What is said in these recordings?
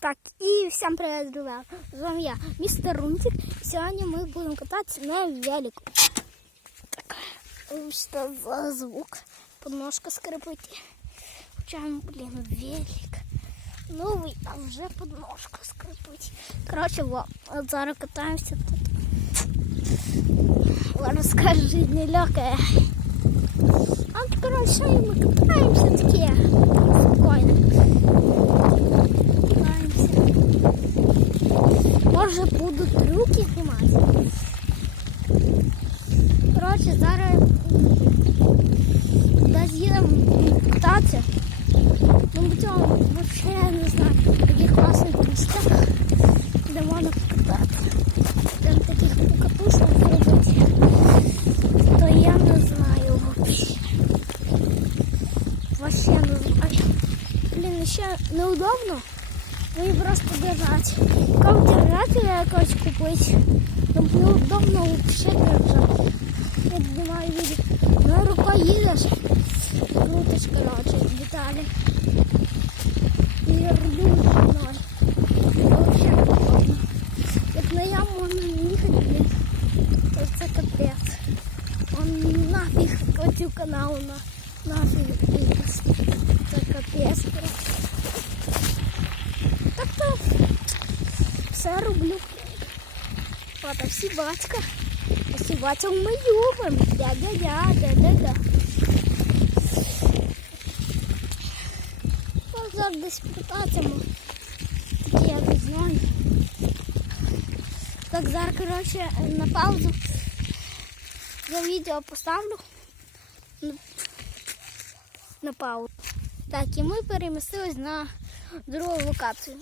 Так, і всім привіт, друзі. З вами я, містер Рунтик. Сьогодні ми будемо кататися на велику. Так, що за звук? Подножка скрипить. Включаємо, блін, велик. Новий, а вже подножка скрипить. Коротше, во, от зараз катаємося тут. Ладно, скажи, нелегкая. А, от, коротше, і ми катаємося таке. Катаємося. Будуть трюки знімати. Коротше, зараз кудись їдемо кататися. Ну, будемо взагалі не знаю, таких класних місцях, де можна покататися. Там таких покатушок робити. То я не знаю взагалі. Вообще не знаю. Блін, ще неудобно. Мені просто держать. Как держателя якось купити. Ну, неудобно взагалі держати. Я думаю. На рука їдеш. Крутиш, коротше, деталі. І рулю ноль. Вообще неудобно. Як на яму можна їхати, блін. То це капець. Он нафіг котю канал на нафіг якийсь. Це капець. просто. Так то все роблю. От, а всі батька. А всі батька ми любимо. Да-да-да. Ось зараз десь питатиму. Я не знаю. Так, зараз, коротше, на паузу. Я відео поставлю на, на паузу. Так, і ми перемістились на другу локацію.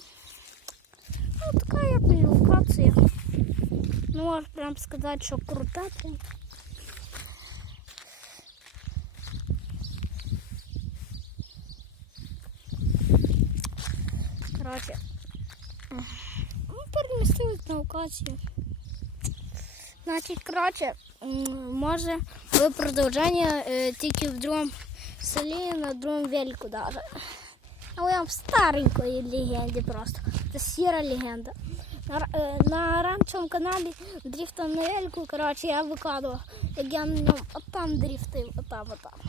Ну, така як і локація. Ну, можна прям сказати, що крута. прям. Коротше, ми перемістились на локацію. Значить, коротше, м, може ви продовження е, тільки в другому селі, на другому велику даже. Але я вам старенької легенді просто. Це сіра легенда. На, е, на ранчому каналі дріфта на велику, коротше, я викладував, як я ньому отам дріфтив, отам, отам.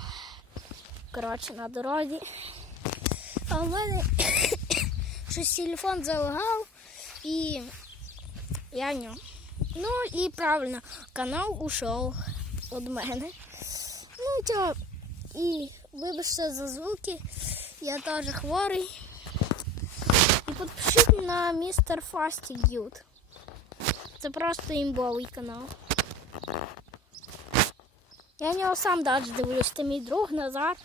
Коротше, на дорозі. А в мене щось телефон залагав і я в. Ну і правильно, канал ушов від мене. Ну і вибачте за звуки, я теж хворий. І підпишіть на містер Фасті Ют. Це просто імбовий канал. Я нього сам навіть дивлюсь, це мій друг Назар.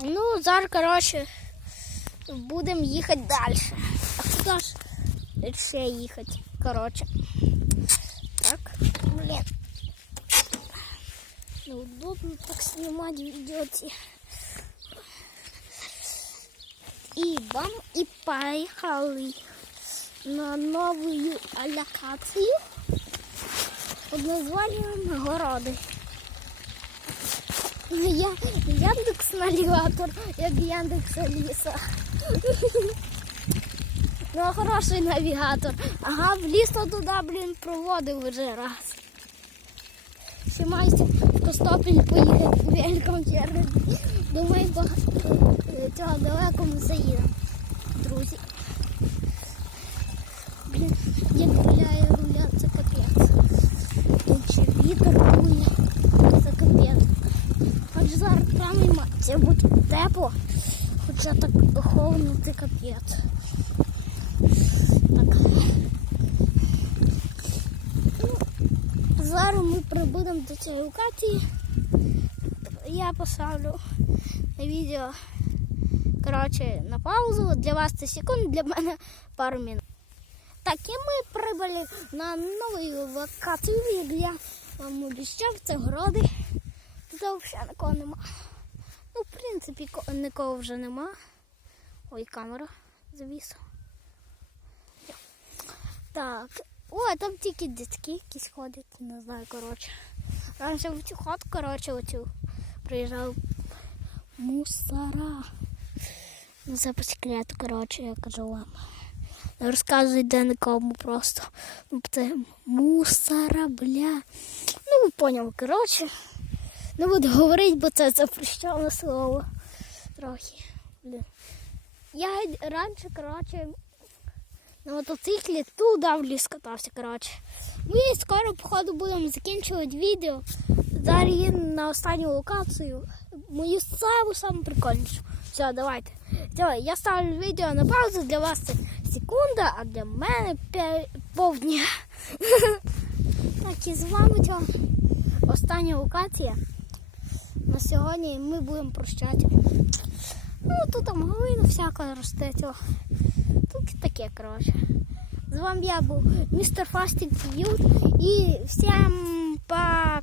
Ну, зараз, коротше, будемо їхати далі. А куди ж ще їхати? Коротше. Так, блін. Неудобно так снимать видео. И бам, и поехали на новую локацию под названием Городи. Я Яндекс навігатор, як Яндекс Аліса. Ну, хороший навігатор. Ага, в лісо туди, блін, проводив вже раз. Ще майся в Костопіль поїхати великом через. Думаю, е, цього далеко ми заїдемо. Друзі. Блін, як гуляє руля, це капець. Тут ще вітер дує, це капець. Хоч зараз прямо це буде тепло, хоча так холодно, це капець. Так. Ну, Зараз ми прибудемо до цієї локації. Я поставлю відео коротше, на паузу. Для вас це секунд, для мене пару минут. Так, і ми прибули на нову локацію, як я вам обіцяв, це городи. Тут взагалі нікого нема. Ну, в принципі, нікого вже нема. Ой, камера завісла. Так. О, там тільки дітки якісь ходять, не знаю, коротше. Раніше в цю хату, коротше, оцю приїжджав мусора. Ну, це по секрету, коротше, я кажу вам. Не розказуй де нікому просто. Ну, це мусора, бля. Ну, ви поняли, коротше. Не буду говорити, бо це запрещене слово. Трохи. Блін. Я раніше, коротше, на мотоциклі туди в ліс катався, коротше. Ми скоро, походу, будемо закінчувати відео. Зараз їдемо на останню локацію. Мою саму саму прикольнішу. Все, давайте. Давай, я ставлю відео на паузу. Для вас це секунда, а для мене повдня. Так, і з вами ця остання локація. На сьогодні ми будемо прощати. Ну, тут там глина всяка росте. Тут таке, коротше. З вами я був містер Фастик Ют і всім пока!